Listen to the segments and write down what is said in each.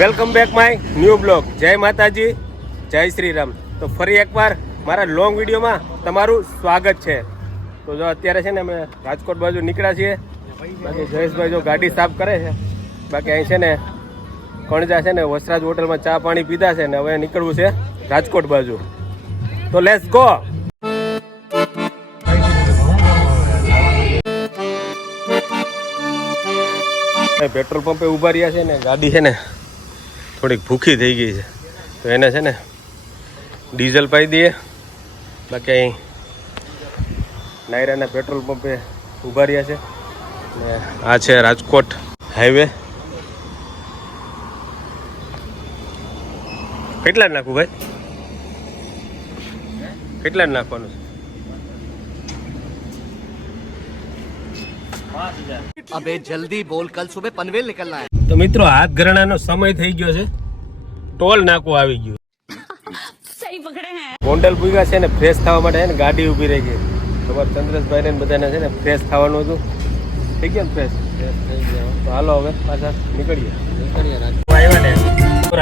Welcome back my new blog. જય માતાજી, જય શ્રી રામ તો ફરી એકવાર મારા લોંગ વિડીયોમાં તમારું સ્વાગત છે. તો જો અત્યારે છે ને અમે રાજકોટ બાજુ નીકળ્યા છીએ. બાકી જયેશભાઈ જો ગાડી સાફ કરે છે. બાકી અહીં છે ને કણજા છે ને વસરાજ હોટલમાં ચા પાણી પીધા છે ને હવે નીકળવું છે રાજકોટ બાજુ. તો લેટ્સ ગો પેટ્રોલ પંપે ઊભા રહ્યા છે ને ગાડી છે ને થોડીક ભૂખી થઈ ગઈ છે. તો એને છે ને ડીઝલ પાઈ દઈએ. બાકી અહીં નાયરાના પેટ્રોલ પંપે ઊભા રહ્યા છે. ને આ છે રાજકોટ હાઈવે. કેટલા જ નાખવું ભાઈ? કેટલા નાખવાનું છે? અબે જલ્દી બોલ કલ સુબે પનવેલ નીકળના હે તો મિત્રો હાથ ઘરણાનો સમય થઈ ગયો છે ટોલ નાકો આવી ગયો સહી પકડે હે ગોંડલ પૂગા છે ને ફ્રેશ થવા માટે ને ગાડી ઊભી રહી ગઈ। ખબર ચંદ્રેશભાઈ ને બધાને છે ને ફ્રેશ થવાનું હતું। થઈ ગયા ને ફ્રેશ થઈ ગયા તો હાલો હવે પાછા નીકળીએ। નીકળીએ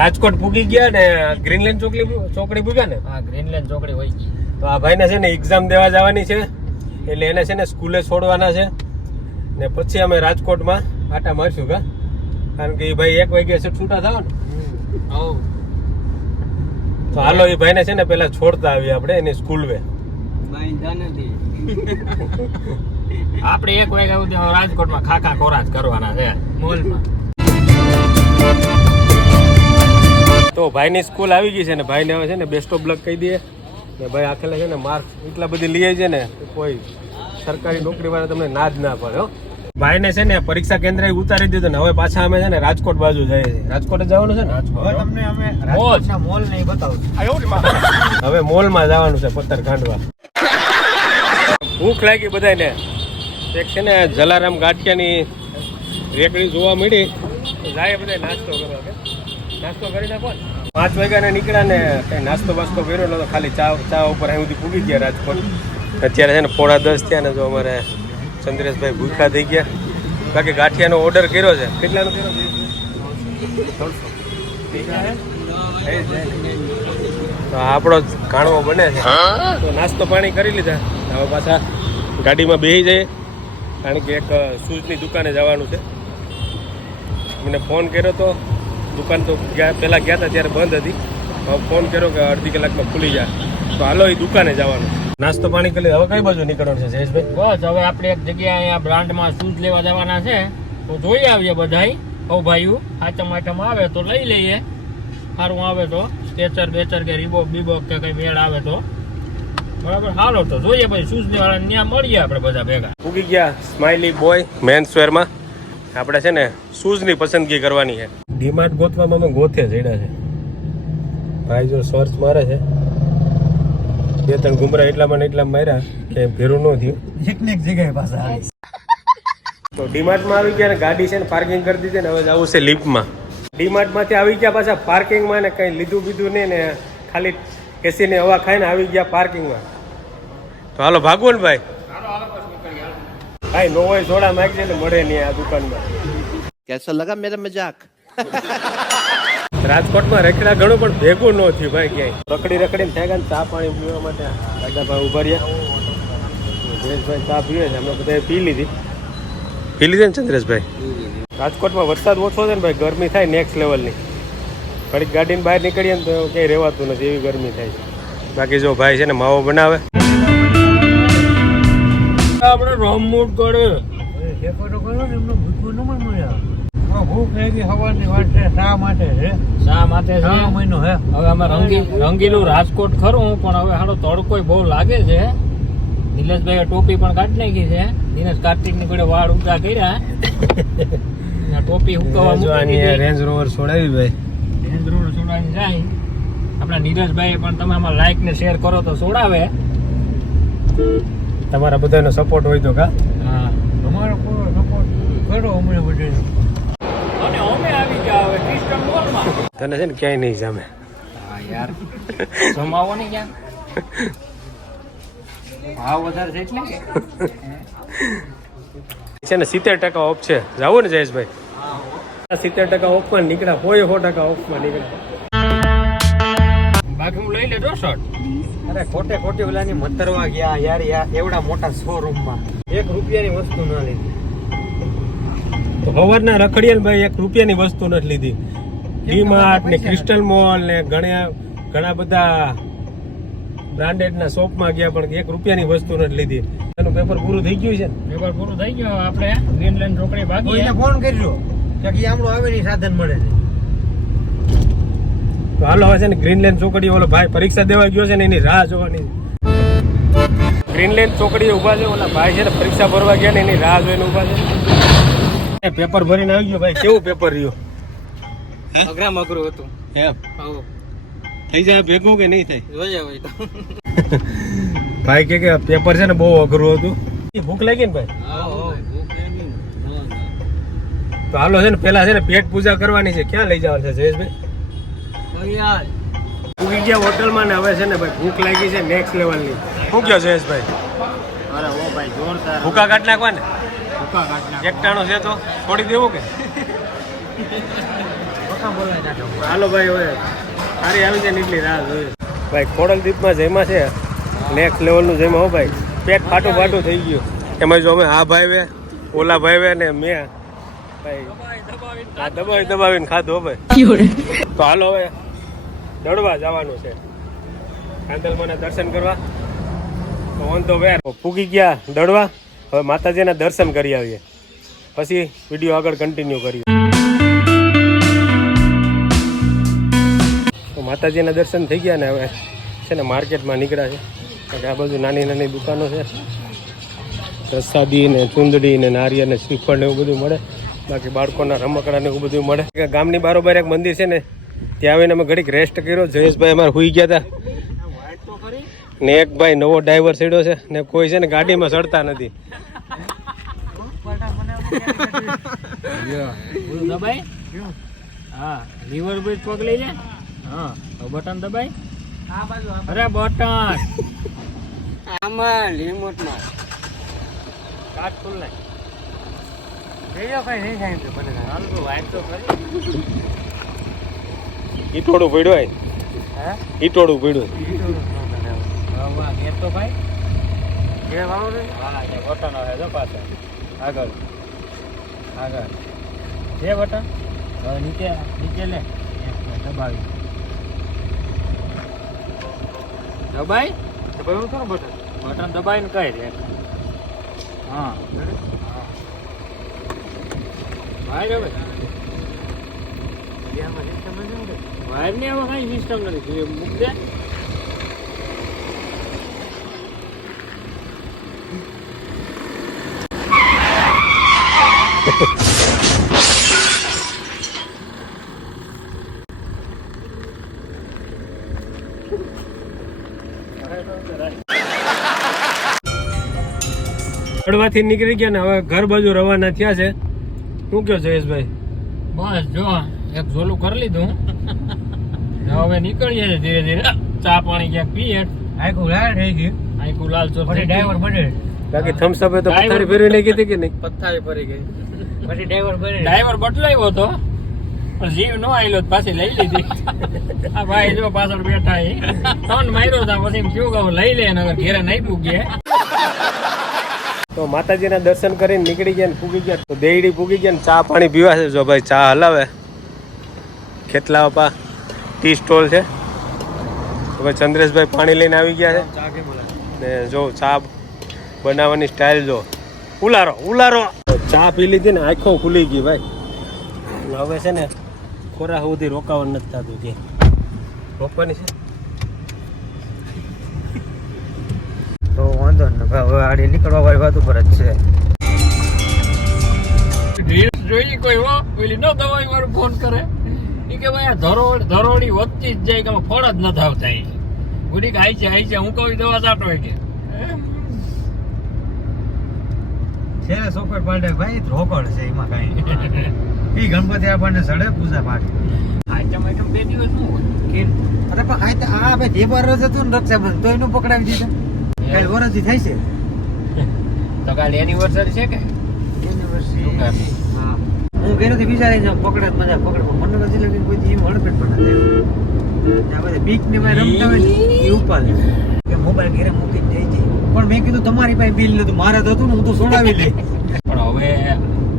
રાજકોટ. ભૂગી ગયા ને ગ્રીનલેન્ડ ચોકડી ચોકડી ભૂગ્યા ને? હા ગ્રીનલેન્ડ ચોકડી હોય તો આ ભાઈને છે ને એક્ઝામ દેવા જવાની છે એટલે એને છે ને સ્કૂલે છોડવાના છે। ને પછી અમે રાજકોટમાં આટા મારશું કા? કારણ કે એ ભાઈ એક વાગ્યા છે છૂટા થાવ ને તો હાલો એ ભાઈને છે ને પેલા છોડતા આવીએ આપણે એની સ્કૂલ વે. આપણે એક વાગ્યા સુધી રાજકોટમાં ખાખા ખોરાજ કરવાના છે. મોલમાં. તો ભાઈની સ્કૂલ આવી ગઈ છે ને ભાઈને હવે છે ને બેસ્ટ ઓફ લક કહી દઈએ. ને ભાઈ આખેલા છે ને માર્ક્સ એટલા બધી લઈએ છે ને કોઈ સરકારી નોકરી વાળા તમને ના જ ના પડે હો. ભાઈને છે ને પરીક્ષા કેન્દ્ર ઉતારી દીધું ને હવે પાછા અમે છે ને રાજકોટ બાજુ જઈએ છીએ. રાજકોટ જવાનું છે ને? તમને અમે રાજકોટના મોલ ને બતાવું હવે મોલમાં જવાનું છે પથ્થર ખાંડવા. ભૂખ લાગી બધાને એક છે ને જલારામ ગાંઠિયાની રેકડી જોવા મળી. જાય બધા નાસ્તો કરવા નાસ્તો કરી નાખો પાંચ વાગ્યાને નીકળ્યા ને કઈ નાસ્તો બાસ્તો કર્યો નતો ખાલી ચા ચા ઉપર અહીં સુધી પૂગી ગયા રાજકોટ. અત્યારે છે ને પોણા દસ થયા ને જો અમારે ચંદ્રેશભાઈ ભૂખા થઈ ગયા. બાકી ગાંઠિયાનો ઓર્ડર કર્યો છે. કેટલાનો કર્યો? તો આપણો કાણવો બને છે. તો નાસ્તો પાણી કરી લીધા. હવે પાછા ગાડીમાં બેસી જઈએ. કારણ કે એક શૂઝની દુકાને જવાનું છે. મને ફોન કર્યો તો દુકાન તો પહેલાં ગયા હતા, ત્યારે બંધ હતી. ફોન કર્યો કે અડધી કલાકમાં ખુલી જાય. તો હાલો એ દુકાને જવાનું. નાસ્તો પાણી કરી હવે કઈ બાજુ નીકળવાનું છે જયેશભાઈ? બસ હવે આપણે એક જગ્યાએ અહીંયા બ્રાન્ડમાં શૂઝ લેવા જવાના છે. તો જોઈ આવીએ બધાય. ઓ ભાઈઓ આચમ આચમ આવે તો લઈ લઈએ. સારું આવે તો. સ્ટેચર બેચર કે રીબોક બીબોક કે કઈ મેળ આવે તો. બરાબર? હાલો તો જોઈએ ભાઈ શૂઝ લેવાના. ત્યાં મળીએ આપણે બધા ભેગા. ઉગી ગયા સ્માઇલી બોય મેન્સ વેરમાં આપણે છે ને શૂઝની પસંદગી કરવાની છે. ડીમાર્ટ ગોતવામાં અમે ગોથે જડ્યા છે. ભાઈ જો સર્ચ મારે છે. બે ત્રણ ગુમરા એટલામાં એટલા માર્યા કે ભેરું ન થયું. એક ને એક જગ્યાએ પાછા આવી. તો ડીમાર્ટમાં આવી ગયા ને ગાડી છે ને પાર્કિંગ કરી દીધી ને હવે જવું છે લિફમાં ડીમાર્ટમાંથી આવી ગયા પાછા પાર્કિંગમાં ને કઈ લીધું બીધું નહીં ને ખાલી એસીની હવા ખાઈને આવી ગયા પાર્કિંગમાં તો હાલો ભાગવો ભાઈ. ભાઈ નો હોય જોડા માગજે ને મળે નહીં આ દુકાનમાં. કેસા લગા મેરા મજાક રાજકોટમાં રખડા ઘણું પણ ભેગું ન થયું ભાઈ ક્યાંય. રખડી રખડીને થયા ચા પાણી પીવા માટે દાદાભાઈ ઊભા રહ્યા. જયેશભાઈ ચા પીવે છે અમે બધા પી લીધી. પી લીધી ને ચંદ્રેશભાઈ? રાજકોટમાં વરસાદ ઓછો છે ને ભાઈ ગરમી થાય નેક્સ્ટ લેવલની ઘડીક ગાડીને બહાર નીકળીએ ને તો ક્યાંય રહેવાતું નથી એવી ગરમી થાય છે. બાકી જો ભાઈ છે ને માવો બનાવે. આપણે રમૂડ કરે ભૂખ લાગી હવાની વાત છે શા માટે છે શા માટે છે? શા મહિનો હે? હવે અમે રંગી રંગીલું રાજકોટ ખરું પણ હવે હાલો તડકોય બહુ લાગે છે. નિલેશભાઈ ટોપી પણ કાઢી નાખી છે. દિનેશ કાર્તિકની જોડે વાળ ઊંચા કર્યા. ટોપી હુકવવા જોવાની મૂકી રેન્જ રોવર છોડાવી ભાઈ. રેન્જ રોવર છોડાવી જાય. આપણા નીરજભાઈ પણ તમે આમાં લાઈક ને શેર કરો તો છોડાવે. તમારા બધાનો સપોર્ટ હોય તો કા? હા. તમારો પૂરો સપોર્ટ કરો અમને બધે અને અમે આવી ગયા હવે ક્રિસ્ટન મોલમાં તને છે ને ક્યાંય નહીં જમે. હા યાર. જમાવો ને ક્યાં? ભાવ વધારે છે એટલે છે ને સિત્તેર ટકા ઓફ છે. જાવો ને જયેશભાઈ? સિત્તેર ટકા ઓફમાં નીકળ્યા હોય સો ટકા ઓફમાં નીકળ્યા. બાકી હું લઈ લેજો શર્ટ. અરે ખોટે ખોટી ઓલાની મતરવા ગયા યાર યાર એવડા મોટા શોરૂમમાં એક રૂપિયાની વસ્તુ ન લીધી. તો સવારના રખડિયા ભાઈ એક રૂપિયાની વસ્તુ નથી લીધી. ડીમાર્ટ ને ક્રિસ્ટલ મોલ ને ઘણા ઘણા બધા બ્રાન્ડેડ ના શોપમાં ગયા પણ એક રૂપિયાની વસ્તુ નથી લીધી. એનું પેપર પૂરું થઈ ગયું છે ને? પેપર પૂરું થઈ ગયું. આપણે ગ્રીનલેન્ડ રોકડી ભાગી કોઈને ફોન કરજો. કે આમળો આવે ની સાધન મળે છે. તો હાલો હવે છે ને ગ્રીનલેન્ડ ચોકડી ઓલો ભાઈ પરીક્ષા દેવા ગયો છે ને એની રાહ જોવાની. ગ્રીનલેન્ડ ચોકડી ઊભા છે ઓલા ભાઈ છે ને પરીક્ષા ભરવા ગયા ને એની રાહ જોઈને ઊભા છે. પેપર ભરીને આવી ગયો ભાઈ. કેવું પેપર રહ્યું? અઘરામ અઘરું હતું. એમ? થઈ જાય ભેગું કે નહીં થાય? જોઈએ હોય તો. ભાઈ કે કે પેપર છે ને બહુ અઘરું હતું. ઈ ભૂખ લાગી ને ભાઈ? તો હાલો છે ને પેલા છે ને પેટ પૂજા કરવાની છે. ક્યાં લઈ જવાનું છે જયેશભાઈ? ઉગી ગયા હોટલમાં ને હવે છે ને ભાઈ ભૂખ લાગી છે નેક્સ્ટ લેવલની શું કહો જયેશભાઈ? અરે ઓ ભાઈ જોરદાર. ભૂકા કાઢ નાખવા ને ભૂકા કાઢના એકટાણો છે તો છોડી દેવું કે? નાખો હાલો ભાઈ હવે સારી આવી કે નીકળી રાહ જોઈએ ભાઈ ખોડલ દીપમાં જેમાં છે નેક્સ્ટ લેવલનું જેમાં હો ભાઈ પેટ ફાટું ફાટું થઈ ગયું. એમાં જો અમે હા ભાઈ વે ઓલા ભાઈ વે ને મેં ભાઈ દબાવી દબાવીને ખાધું હો ભાઈ. તો હાલો હવે દડવા જવાનું છે. કાંદલમાના દર્શન કરવા. તો ઓન તો વેર પૂગી ગયા દડવા. હવે માતાજીના દર્શન કરી આવીએ. પછી વીડિયો આગળ કન્ટિન્યુ કરીએ. માતાજીના દર્શન થઈ ગયા ને હવે છે ને માર્કેટમાં નીકળ્યા છે. કારણ કે આ બાજુ નાની નાની દુકાનો છે. પ્રસાદી ને ચુંદડી ને નારિયેળ ને શ્રીફળ ને એવું બધું મળે. બાકી બાળકોના રમકડા ને એવું બધું મળે. ગામની બારોબાર એક મંદિર છે ને, ત્યાં આવીને અમે ઘડીક રેસ્ટ કર્યો. જયેશભાઈ અમારે હુઈ ગયા હતા ને એક ભાઈ નવો ડ્રાઈવર સીડ્યો છે ને કોઈ છે ને ગાડીમાં ચડતા નથી. હા બ્રિજ પગ લઈ હા બટન દબાઈ અરે બટન! આમાં રિમોટમાં કાટ ખુલ નાખ કઈ નહીં થાય તો બને હાલ તો વાઈટ તો ખરી ઈટોડું પડ્યું હોય. હે? ઈટોડું પડ્યું વાહ ગેર તો ભાઈ. જે વાળો ને હા એ બટન આવે જો પાછળ. આગળ. આગળ. જે બટન? નીચે નીચે લે. દબાવી. દબાઈ દબાવ્યું ખરું બટન? બટન દબાઈને કઈ રે હા. વાયર હવે વાયરની હવે કઈ સિસ્ટમ નથી. મૂક દે. પડવાથી નીકળી ગયા ને હવે ઘર બાજુ રવાના થયા છે. શું કયો જયેશભાઈ બસ જો એક ઝોલું કરી લીધું. હવે નીકળીએ છે ધીરે ધીરે. ચા પાણી ક્યાંક પીએ. આખું લાલ થઈ ગયું. આખું લાલ ચોર પછી ડ્રાઈવર બને. બાકી થમ્સ અપ તો પથારી ફેરવી લઈ ગઈ કે નહીં? પથ્થારી ફરી ગઈ. પછી ડ્રાઈવર બને. ડ્રાઈવર બદલાયો હતો. પણ જીવ નો આવેલો પાછી લઈ લીધી. આ ભાઈ જો પાછળ બેઠા એ ફોન માર્યો હતા પછી એમ કેવું કહું લઈ લે અને હવે ઘેરે નહીં પૂગીએ તો માતાજીના દર્શન કરીને નીકળી ગયા ને પૂગી ગયા. તો દેડી પૂગી ગયા ને ચા પાણી પીવા છે. જો ભાઈ ચા હલાવે. ખેતલા બાપા ટી સ્ટોલ છે. તો ભાઈ ચંદ્રેશભાઈ પાણી લઈને આવી ગયા છે. ને જો ચા બનાવવાની સ્ટાઇલ જો. ઉલારો ઉલારો. ચા પી લીધી ને આંખો ખુલી ગઈ ભાઈ. હવે છે ને ખોરા સુધી રોકાવાનું નથી થતું જે રોકવાની છે તો વાંધો ને હવે આડી નીકળવા વાળી વાત ઉપર જ છે. રીલ્સ જોઈ કોઈ હો પેલી ન દવાઈ વાળું ફોન કરે. એ કે ભાઈ આ ધરોડ ધરોડી વધતી જ જાય કે ફળ જ ન આવતા ઈ. ગુડી કે આઈ છે આઈ છે હું કહું દવા ચાટો કે. છે ને સોફ્ટવેર પાડે ભાઈ રોકડ છે એમાં કાંઈ. ઈ ગણપતિ આપણને સડે પૂજા પાઠ. આઈટમ આઈટમ બે દિવસ શું હોય. અરે પણ આ તો- આ ભાઈ જે બાર રોજ હતું ને રક્ષાબંધન તો એનું પકડાવી દીધું. કાલ વરસથી થાય છે. તો કાલ એનિવર્સરી છે કે? એનિવર્સરી? હા. ઘરેથી વિચારી જાઉં પકડે મજા પકડે. નથી લાગે કોઈ દી એમ પણ. આ બધા બીક ને ભાઈ રમતા હોય એ ઉપાડે કે મોબાઈલ ઘરે મૂકી જઈ જઈ. પણ મેં કીધું તમારી પાસે બિલ નતું. મારે તો હતું ને હું તો છોડાવી લઈ પણ હવે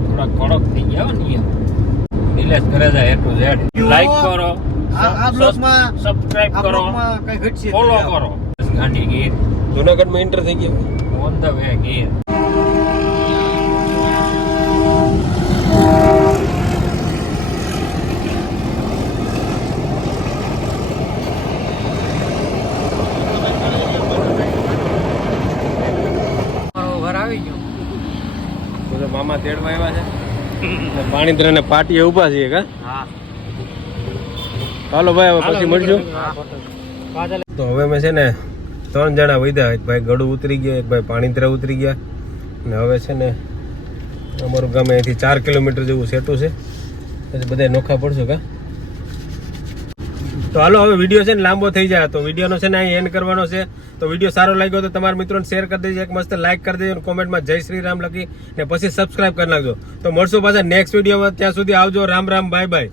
થોડા કડક થઈ ગયા હો નિયમ નિલેશ કરે છે એ ટુ ઝેડ લાઈક કરો આ આ બ્લોગમાં સબસ્ક્રાઇબ કરો કઈ ઘટશે ફોલો કરો. ગાંધી ગીર જુનાગઢમાં એન્ટર થઈ ગયા. On the way Gir. મામા તેડવા આવ્યા છે. પાણીદ્ર ને પાટીએ ઊભા છીએ કા? હાલો ભાઈ હવે પછી મળશું. તો હવે મેં છે ને ત્રણ જણા વધ્યા એક ભાઈ ગળું ઉતરી ગયા, એક ભાઈ પાણીતરા ઉતરી ગયા. ને હવે છે ને અમારું ગામ અહીંથી ચાર કિલોમીટર જેવું સેટું છે. પછી બધા નોખા પડશું કા? તો હાલો, હવે વીડિયો છે ને લાંબો થઈ જાય. તો વિડીયોનો છે ને અહીં એન્ડ કરવાનો છે. તો વીડિયો સારો લાગ્યો તો તમારા મિત્રોને શેર કરી દેજો. એક મસ્ત લાઈક કરી દેજો કોમેન્ટમાં જય શ્રી રામ લખી ને પછી સબસ્ક્રાઇબ કરી નાખજો. તો મળશું પાછા નેક્સ્ટ વિડીયોમાં. ત્યાં સુધી આવજો. Ram Ram bye bye